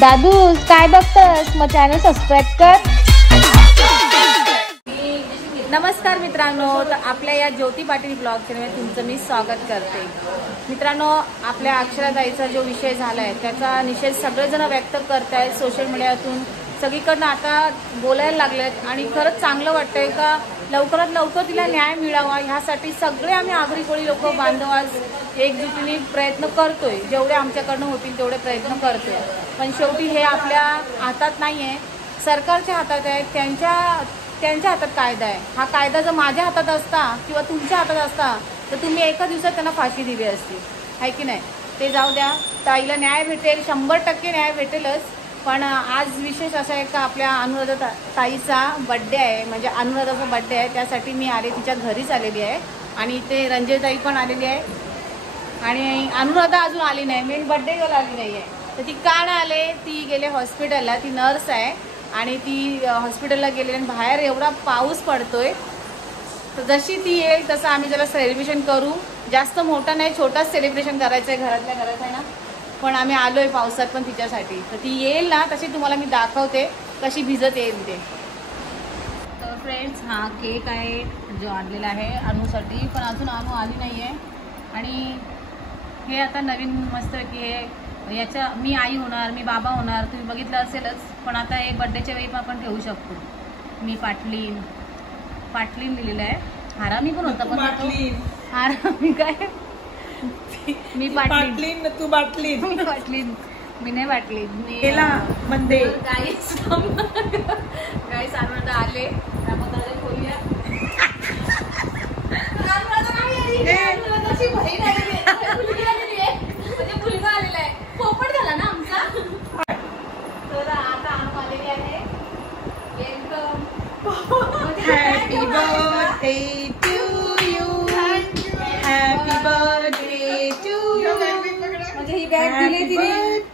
दादू काय बघतस, मग channel subscribe कर। नमस्कार मित्रांनो, तर आपल्या या ज्योती पाटील ब्लॉग चॅनलमध्ये तुमचं मी स्वागत करते। मित्रांनो, आपल्या अक्षराताईचा जो विषय झाला आहे त्याचा निषेध सगळेजण व्यक्त करत आहेत सोशल मीडियातून, सगळीकडनं आता बोलायला लागलेत आणि खरंच चांगलं वाटतंय का लवकरात लवकर तिला न्याय मिळावा ह्यासाठी सगळे आम्ही आगरी कोळी लोक बांधव आज एकजुटीने प्रयत्न करतोय, जेवढे आमच्याकडनं होतील तेवढे प्रयत्न करतोय। पण शेवटी हे आपल्या हातात नाही आहे, सरकारच्या हातात आहे, त्यांच्या हातात कायदा आहे। हा कायदा जर माझ्या हातात असता किंवा तुमच्या हातात असता तर तुम्ही एका दिवसात त्यांना फाशी दिली असती, आहे की नाही? ते जाऊ द्या, ताईला न्याय भेटेल, 100% न्याय भेटेलच। पण आज विशेष असं आहे का आपल्या अनुराधा ताईचा बड्डे आहे, म्हणजे अनुराधाचा बड्डे आहे, त्यासाठी मी आले, तिच्या घरीच आलेली आहे आणि इथे रंजयताई पण आलेली आहे आणि अनुराधा अजून आली नाही, मेन बड्डे गर्ल आली नाही आहे। तर ती का नाही आले, ती गेले हॉस्पिटलला, ती नर्स आहे आणि ती हॉस्पिटलला गेली आणि बाहेर एवढा पाऊस पडतोय, तर जशी ती येईल तसं आम्ही जरा सेलिब्रेशन करू। जास्त मोठा नाही, छोटाच सेलिब्रेशन करायचं आहे, घरातल्या घरात आहे ना, पण आम्ही आलो आहे पावसात पण तिच्यासाठी। तर ती येईल ना तशी तुम्हाला मी दाखवते कशी भिजत येईल ते। तर फ्रेंड्स, हा केक आहे जो आणलेला आहे अनुसाठी, पण अजून अनु आली नाही आहे आणि हे आता नवीन मस्तपैकी हे याच्या मी आई होणार, मी बाबा होणार, तुम्ही बघितलं असेलच, पण आता हे बड्डेच्या वेळी पण आपण ठेवू शकतो। मी पाटलीन लिहिलेलं आहे, हारामी पण होता, पण हारामी काय मी पाटलीन, तू बाटलीन, मी बाटलीन, मी नाही बाटलीन, मी मंदे गाईस अनुराधा आले, त्यामध्ये खोलूया अनुराधाची बहीण आलेली आहे, म्हणजे मुलगा आलेला आहे, पोपट झाला ना आमचा। तर आता अनु आलेली आहे, welcome, happy birthday to you, happy birthday to you. म्हणजे ही बॅग दिली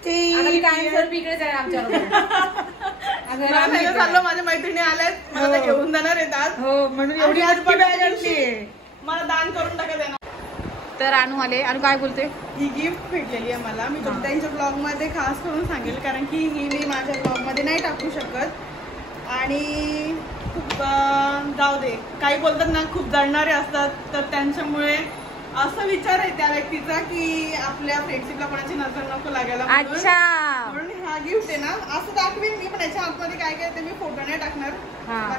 तिने, कायमस्वरूपी इकडे जाणार आमच्या चाललो, माझ्या मैत्रिणी आल्यात, मला घेऊन जाणार आहेत आज, हो म्हणून एवढी बॅग आणली, मला दान करून टाका देणार। तर अनु आले, अनु काय बोलते? ही गिफ्ट भेटलेली आहे मला, मी त्यांच्या ब्लॉग मध्ये खास करून सांगेल, कारण की ही मी माझ्या ब्लॉग मध्ये नाही टाकू शकत आणि खूप जाऊ दे, काही बोलतात ना खूप जळणारे असतात, तर त्यांच्यामुळे असं विचार आहे त्या व्यक्तीचा की आपल्या फ्रेंडशिपला कोणाची नजर नको लागायला, म्हणून हा गिफ्ट आहे ना असं दाखवेन मी, पण याच्या आतमध्ये काय काय ते मी फोटो नाही टाकणार,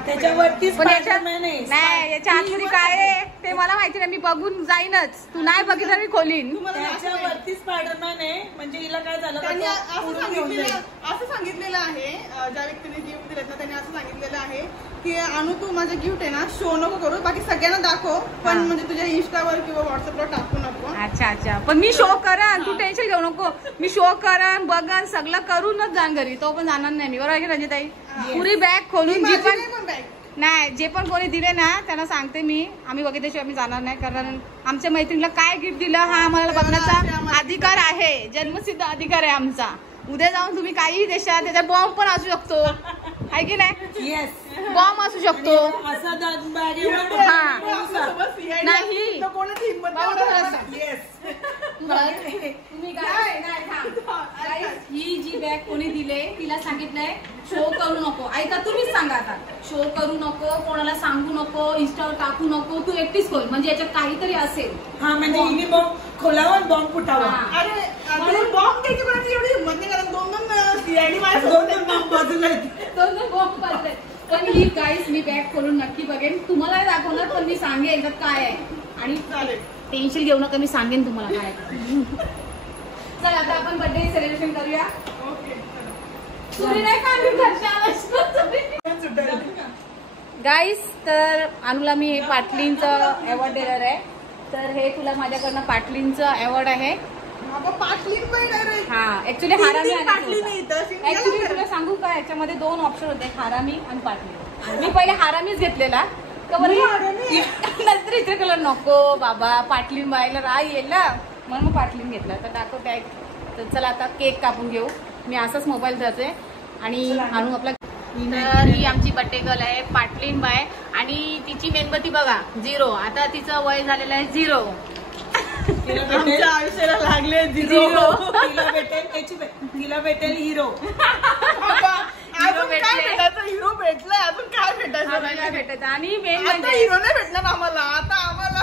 त्याच्यावरती नाही, याच्या आतमध्ये काय आहे ते मला माहिती नाही, मी बघून जाईनच, तू नाही बघितलं मी खोलीन। त्याच्यावरती स्पायडरमॅन आहे, म्हणजे हिला काय झालं, त्यांनी असं सांगितलेलं आहे, ज्या व्यक्तीने गिफ्ट दिलेत ना त्यांनी असं सांगितलेलं आहे की अनु तू माझं गिफ्ट आहे ना शो नको करू, बाकी सगळ्यांना दाखव, पण म्हणजे तुझ्या इंस्टावर किंवा व्हॉट्सअपला टाकू नको। अच्छा, पण मी शो करन, तू टेन्शन घेऊ नको, मी शो करन, बघन, सगळं करूनच जाण घरी, तो पण जाणार नाही मी, बरोबर आहे की रंजिताई? पुरी बॅग खोलून जी पण नाही, जे पण कोणी दिले ना त्यांना सांगते मी, आम्ही बघितल्याशिवाय आम्ही जाणार नाही, कारण आमच्या मैत्रिणीला काय गिफ्ट दिलं हा आम्हाला बघण्याचा अधिकार आहे, जन्मसिद्ध अधिकार आहे आमचा। उद्या जाऊन तुम्ही काही देशात त्याचा बॉम्ब पण असू शकतो, आहे की नाही? येस, बॉम्ब असू शकतो, नाही ही जी बॅग कोणी दिले तिला सांगितलंय शो करू नको, ऐका तुम्हीच सांगा आता, शो करू नको, कोणाला सांगू नको, इंस्टावर टाकू नको, तू एकटीच खोल, म्हणजे याच्यात काहीतरी असेल, हा म्हणजे हिने बॉम्ब खोलावा, बॉम्ब फुटावा। अरे बॉम्ब द्यायची कोणाची एवढी हिंमत नाही, कारण दोन बॉम्ब पाजले। पण ही गाईस मी बॅग खोलून नक्की बघेन, तुम्हाला दाखवणार, पण मी सांगेन याच्यात काय आहे आणि टेन्शन घेऊ नका, मी सांगेन तुम्हाला काय। चल आता आपण बर्थडे सेलिब्रेशन करूया। गाईस, तर अनुला मी हे पाटलींचं अवॉर्ड देणार आहे, तर हे तुला माझ्याकडनं पाटलींचं अवॉर्ड आहे। हा, ऍक्च्युली हारामी ऍक्च्युली तुला सांगू का, याच्यामध्ये 2 ऑप्शन होते, हारामी आणि पाटली। मी पहिले हारामीच घेतलेला, नंतर इथे कलर नको बाबा, पाटलीन बायला राय येईल ना, म्हणून पाटलीन घेतला। तर दाखवते, तर चला आता केक कापून घेऊ, मी असाच मोबाईल जाते आणि आणू आपला। तर ही आमची बर्थडे गर्ल आहे पाटलीन बाय, आणि तिची मेणबत्ती बघा 0, आता तिचं वय झालेलं आहे 0। आमच्या आयुष्याला लागले झिरो. तिला भेटेल हिरो. अजून काय भेटायचं? हिरो भेटलाय, अजून काय भेटायचं? आणि मेन आता हिरो नाही भेटणार आम्हाला, आता आम्हाला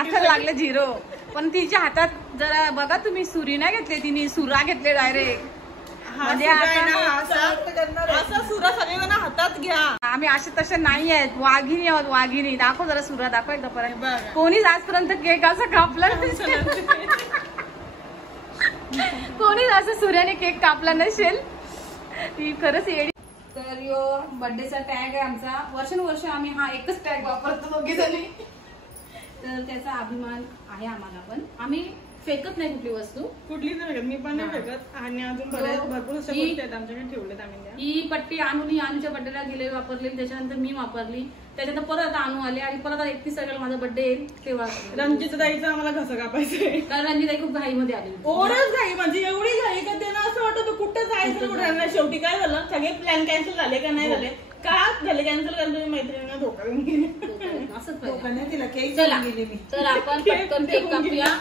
आता लागलं झिरो. पण तिच्या हातात जरा बघा तुम्ही, सुरी नाही घेतली तिने, सुरा घेतले डायरेक्ट. म्हणजे असा सुरा सगळेजण हातात घ्या. आम्ही असे तसे नाही आहेत, वाघिणी आहोत, वाघिणी. दाखव जरा सुरा, दाखव एकदा पर्यंत. कोणीच आजपर्यंत केक असं कापला कोणीच असं सूर्याने केक कापला नसेल. ती खरंच येडी. तर यो बर्थडेचा टॅग आहे आमचा. वर्षानुवर्ष आम्ही हा एकच टॅग वापरतो दोघी जणी. तर त्याचा अभिमान आहे आम्हाला. पण आम्ही फेकत नाही कुठली वस्तू, कुठली नाही फेकत. मी पण नाही फेकत. आणि अजून भरपूर अशा गोष्टी आहेत आमच्याकडे ठेवल्यात आम्ही. ही पट्टी अनुच्या बर्थडेला गेले वापरली, त्याच्यानंतर मी वापरली, त्याच्यानंतर परत अनु आले आणि परत 31 तारखेला माझा बर्थडे येईल तेव्हा. रंजिता ताईचा आम्हाला घसा कापायचंय, कारण रंजिता खूप घाईमध्ये आली. ओरच घाई, म्हणजे एवढी घाई का त्यांना असं वाटत कुठं जायचं कुठं नाही. शेवटी काय झालं, सगळे प्लॅन कॅन्सल झाले का नाही झाले, का झाले कॅन्सल, कारण तुम्ही मैत्रिणींना धोका देऊन गेले. असंच तिला केक गेले मी. तर आपण पटकन केक कापूया.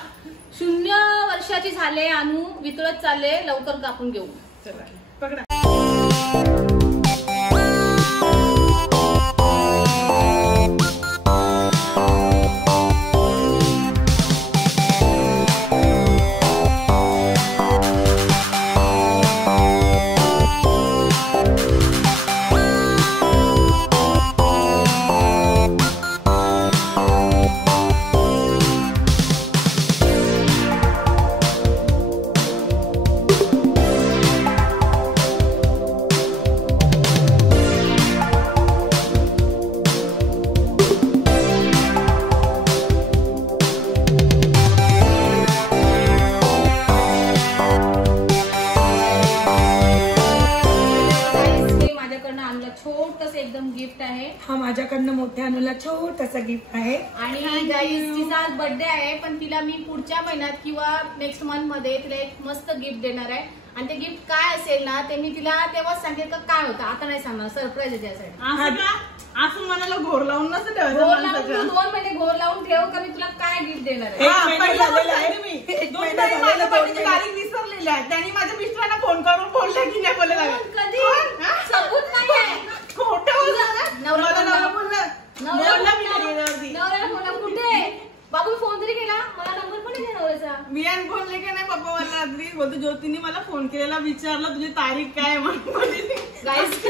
0 वर्षाची झाले अनु, वितळत चालले, लवकर कापून घेऊ. चला पकडा. एकदम गिफ्ट आहे. हा माझ्याकडनं मोठ्या अनुला छोटासा गिफ्ट आहे. आणि गाईज तिचा आज बर्थडे आहे, पण तिला मी पुढच्या महिन्यात किंवा नेक्स्ट मंथ मध्ये तिला एक मस्त गिफ्ट देणार आहे. आणि ते गिफ्ट काय असेल ना ते मी तिला तेव्हाच सांगेल का काय होतं, आता नाही सांगणार. सरप्राईज आहे त्यासाठी. असं मनाला घोर लावून नसतं ठेवायचं. 2 महिने घोर लावून ठेव का मी तुला काय गिफ्ट देणार आहे. तारीख विसरलेली आहे. त्यांनी माझ्या मिस्टरांना फोन करून बोलले की नाही बोलले कधी सबूत नाहीये. नवऱ्याला फोन कुठे बाबू फोन तरी केला, मला नंबर पण नाही नवऱ्याचा. मी आणि बोलले की नाही पप्पा मला रात्री बोलतो ज्योतीने मला फोन केलेला, विचारलं तुझी तारीख काय गाईस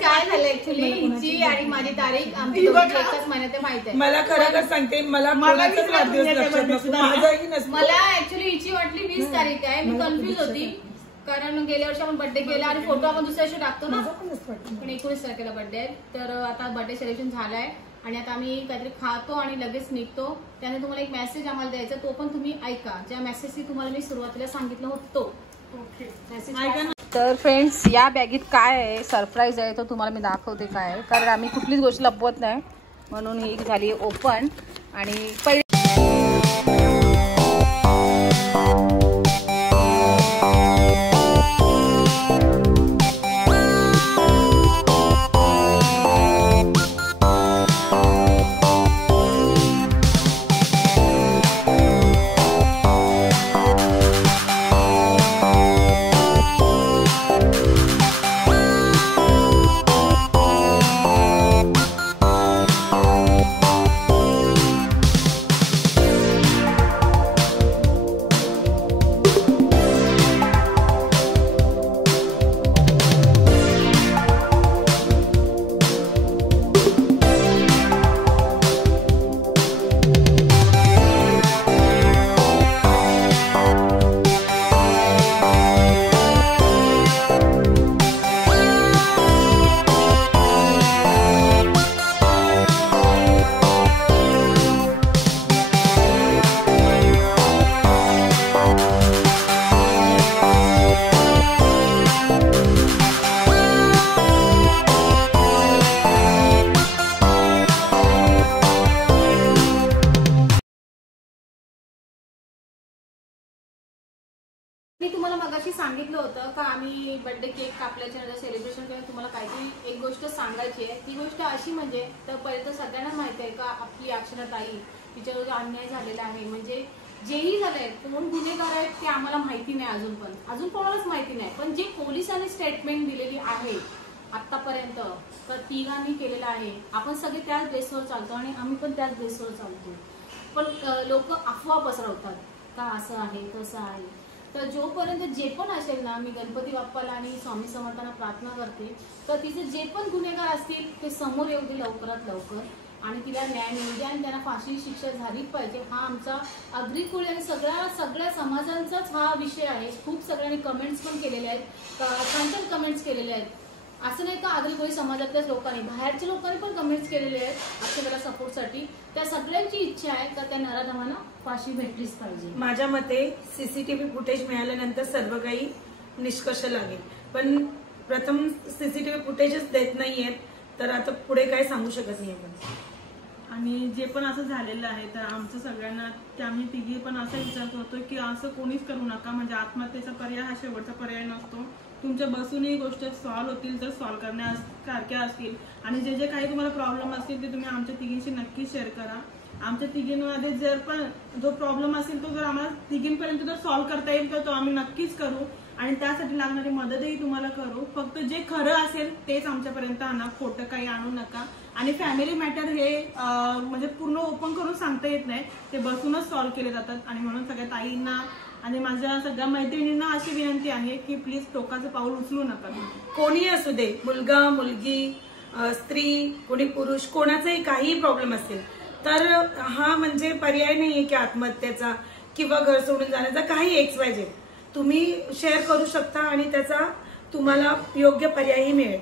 काय झालं ऍक्च्युली हिची आणि माझी तारीख आमची एकाच महिन्यात माहिती आहे. मला खरं सांगते, मला ऍक्च्युली हिची वाटली 20 तारीख आहे. मी कन्फ्युज होती कारण गेल्या वर्षी आपण बर्थडे केला आणि फोटो आपण दुसऱ्या दिवशी टाकतो ना, पण 19 तारखेला बर्थडे आहे. तर आता बर्थडे सेलिब्रेशन झालाय आणि आता आम्ही काहीतरी खातो आणि लगेच निघतो. त्याने तुम्हाला एक मेसेज आम्हाला द्यायचा, तो पण तुम्ही ऐका. ज्या मेसेजची तुम्हाला मी सुरुवातीला सांगितलं होतं तो मेसेज. तर फ्रेंड्स या बॅगेत काय आहे सरप्राईज आहे तो तुम्हाला मी दाखवते काय आहे, कारण आम्ही कुठलीच गोष्ट लपवत नाही म्हणून ही झाली ओपन. आणि पहिले मी तुम्हाला मगाशी सांगितलं होतं का आम्ही बर्थडे केक कापल्याच्या नंतर सेलिब्रेशन केलं, तुम्हाला काहीतरी एक गोष्ट सांगायची आहे. ती गोष्ट अशी म्हणजे तर पहिले तर सगळ्यांना माहिती आहे का आपली अक्षरा ताई तिच्यावर अन्याय झालेला आहे. म्हणजे जेही झालंय कोण गुन्हेगार आहेत ते आम्हाला माहिती नाही, अजून कोणालाच माहिती नाही. पण जे पोलिसांनी स्टेटमेंट दिलेली आहे आतापर्यंत तर तिघांनी केलेलं आहे. आपण सगळे त्याच बेसवर चालतो आणि आम्ही पण त्याच बेसवर चालतो. पण लोक अफवा पसरवतात का असं आहे तसं आहे. तर जोपर्यंत जे पण असेल ना, मी गणपती बाप्पाला आणि स्वामी समर्थांना प्रार्थना करते तर तिचे जे पण गुन्हेगार असतील ते समोर येऊ दे लवकरात लवकर आणि तिला न्याय मिळू द्या आणि त्यांना फाशी शिक्षा झालीच पाहिजे. हा आमचा अग्रिकुळ आणि सगळ्या समाजांचाच हा विषय आहे. खूप सगळ्यांनी कमेंट्स पण केलेले आहेत, छान छान कमेंट्स केलेले आहेत. असं नाही का अग्रिकोळी समाजातल्याच लोकांनी, बाहेरच्या लोकांनी पण कमेंट्स केलेले आहेत अक्षताला सपोर्टसाठी. त्या सगळ्यांची इच्छा आहे का त्या नराधमांना फाशी भेटलीच पाहिजे. माझ्या मते सीसीटीव्ही फुटेज मिळाल्यानंतर सर्व काही निष्कर्ष लागेल. पण प्रथम सीसीटीव्ही फुटेजच देत नाहीयेत तर आता पुढे काय सांगू शकत नाही आपण. आणि जे पण असं झालेलं आहे तर आमचं सगळ्यांना ते आम्ही तिघी पण असा विचार करतो की असं कोणीच करू नका. म्हणजे आत्महत्येचा पर्याय हा शेवटचा पर्याय नसतो. तुमच्या बसूनही गोष्ट सॉल्व्ह होतील तर सॉल्व्ह करण्यासारख्या असतील आणि जे जे काही तुम्हाला प्रॉब्लेम असतील ते तुम्ही आमच्या तिघींशी नक्की शेअर करा. आमच्या तिघींमध्ये जर पण जो प्रॉब्लेम असेल तो जर आम्हाला तिघींपर्यंत जर सॉल्व्ह करता येईल तर तो आम्ही नक्कीच करू आणि त्यासाठी लागणारी मदतही तुम्हाला करू. फक्त जे खरं असेल तेच आमच्यापर्यंत आणा, खोटं काही आणू नका. आणि फॅमिली मॅटर हे म्हणजे पूर्ण ओपन करून सांगता येत नाही, ते बसूनच सॉल्व्ह केले जातात. आणि म्हणून सगळ्या ताईंना आणि माझ्या सगळ्या मैत्रिणींना अशी विनंती आहे की प्लीज टोकाचं पाऊल उचलू नका. कोणी असू दे, मुलगा मुलगी स्त्री कोणी पुरुष कोणाचाही काही प्रॉब्लेम असेल तर हा म्हणजे पर्याय नाहीये की आत्महत्येचा किंवा घर सोडून जाण्याचा. काही XYZ तुम्ही शेअर करू शकता आणि त्याचा तुम्हाला योग्य पर्यायही मिळेल.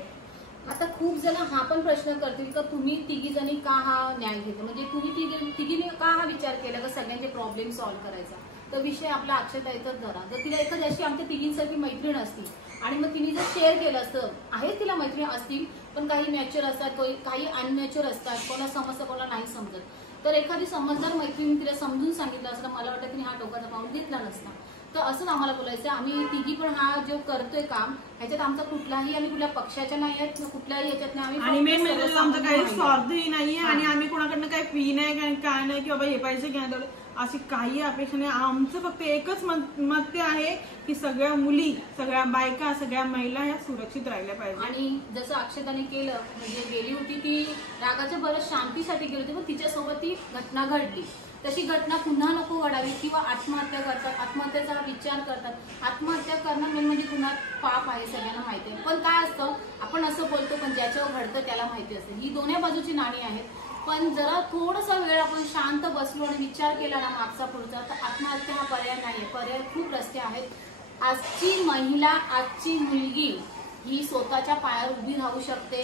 आता खूप जण हा पण प्रश्न करतील का तुम्ही तिघी जणी का हा न्याय घेतो, म्हणजे तुम्ही तिघीने का हा विचार केला का सगळ्यांचे प्रॉब्लेम सॉल्व्ह करायचा. तर विषय आपला अक्षताईचाच धरा. जर तिला एखादी अशी आमच्या तिघींसारखी मैत्रीण असती आणि मग तिने जर शेअर केलं असतं, आहे तिला मैत्रीण असतील पण काही मॅच्युअर असतात, काही अनमॅच्युअर असतात, कोणा समजतं कोणाला नाही समजत. तर एखादी समजदार मैत्रिणी तिला समजून सांगितलं असतं, मला वाटतं तिने हा टोकाचा पाऊल घेतला नसता. तर असं आम्हाला बोलायचं, आम्ही तिघी पण हा जो करतोय काम ह्याच्यात आमचा कुठलाही आम्ही कुठल्या पक्षाच्या नाही आहेत कुठल्याही ह्याच्यात नाही. आणि मेन म्हणजे आमचं काही स्वार्थही नाहीये आणि आम्ही कोणाकडनं काही फी नाही काय नाही की बाबा हे पाहिजे घ्या अशी काही अपेक्षा नाही. आमचं फक्त एकच मत आहे की सगळ्या मुली, सगळ्या बायका, सगळ्या महिला ह्या सुरक्षित राहिल्या पाहिजे. आणि जसं अक्षताने केलं, म्हणजे गेली होती ती रागाच्या बरं शांतीसाठी गेली होती पण तिच्यासोबत ती घटना घडली. तशी घटना पुन्हा नको घडावी किंवा आत्महत्या करतात, आत्महत्येचा विचार करतात. आत्महत्या करणं मेन म्हणजे पुन्हा पाप आहे, सगळ्यांना माहिती आहे. पण काय असतं, आपण असं बोलतो पण ज्याच्यावर घडतं त्याला माहिती असते. ही दोन्ही बाजूची नाणी आहेत. पण जरा थोडासा वेळ आपण शांत बसलो आणि विचार केला ना मागचा पुढचा तर आत्महत्या हा पर्याय नाहीये. पर्याय खूप रस्ते आहेत. आजची महिला, आजची मुलगी ही स्वतःच्या पायावर उभी राहू शकते.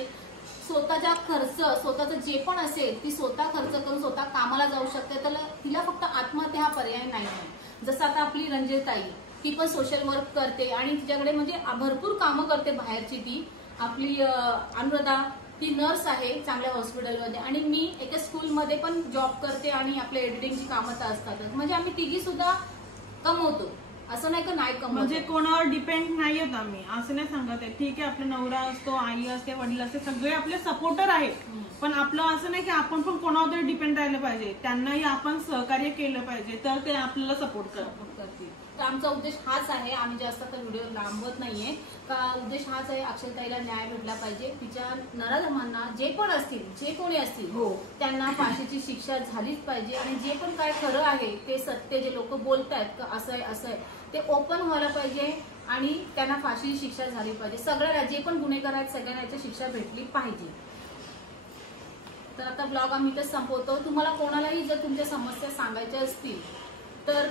स्वतःचा खर्च, स्वतःचं जे पण असेल ती स्वतः खर्च करून स्वतः कामाला जाऊ शकते. तर तिला फक्त आत्महत्या हा पर्याय नाही आहे. जसं आता आपली रंजिताई, ती पण सोशल वर्क करते आणि तिच्याकडे म्हणजे भरपूर कामं करते बाहेरची. ती आपली अनुराधा, ती नर्स आहे चांगल्या हॉस्पिटलमध्ये आणि मी एका स्कूलमध्ये पण जॉब करते आणि आपल्या एडिटिंगची कामं तर असतातच. म्हणजे आम्ही तिघी सुद्धा कमवतो, असं नाही का नाही कमवतो. म्हणजे कोणावर डिपेंड नाही आहेत आम्ही, असं नाही सांगत आहे. ठीक आहे आपला नवरा असतो, आई असते, वडील असते, सगळे आपले सपोर्टर आहेत. पण आपलं असं नाही की आपण पण कोणावर तरी डिपेंड राहिलं पाहिजे. त्यांनाही आपण सहकार्य केलं पाहिजे तर ते आपल्याला सपोर्ट करतील. तर आमचा उद्देश हाच आहे. आम्ही जास्त तर व्हिडिओ लांबवत नाहीये का, उद्देश हाच आहे अक्षताईला न्याय भेटला पाहिजे. तिच्या नराधमांना जे पण असतील, जे कोणी असतील त्यांना फाशीची शिक्षा झालीच पाहिजे. आणि जे पण काय खरं आहे ते सत्य जे लोक बोलतायत का असं आहे असं आहे ते ओपन व्हायला पाहिजे आणि त्यांना फाशीची शिक्षा झाली पाहिजे. सगळ्यांना जे पण गुन्हेगार आहेत सगळ्यांना याची शिक्षा भेटली पाहिजे. तर आता ब्लॉग आम्ही इथेच संपवतो. तुम्हाला कोणालाही जर तुमच्या समस्या सांगायच्या असतील तर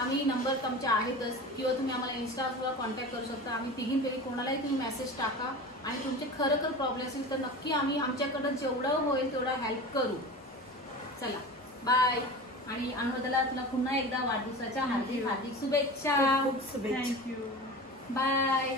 आम्ही नंबर तुमचे आहेतच किंवा तुम्ही आम्हाला इन्स्टावर कॉन्टॅक्ट करू शकता. आम्ही तिघींपैकी कोणालाही तुम्ही मेसेज टाका आणि तुमचे खरं प्रॉब्लेम असेल तर नक्की आम्ही आमच्याकडं जेवढं होईल तेवढं हेल्प करू. चला बाय. आणि अनुराधाला तुला पुन्हा एकदा वाढदिवसाच्या हार्दिक हार्दिक शुभेच्छा. खूप शुभेच्छा. थँक्यू. बाय.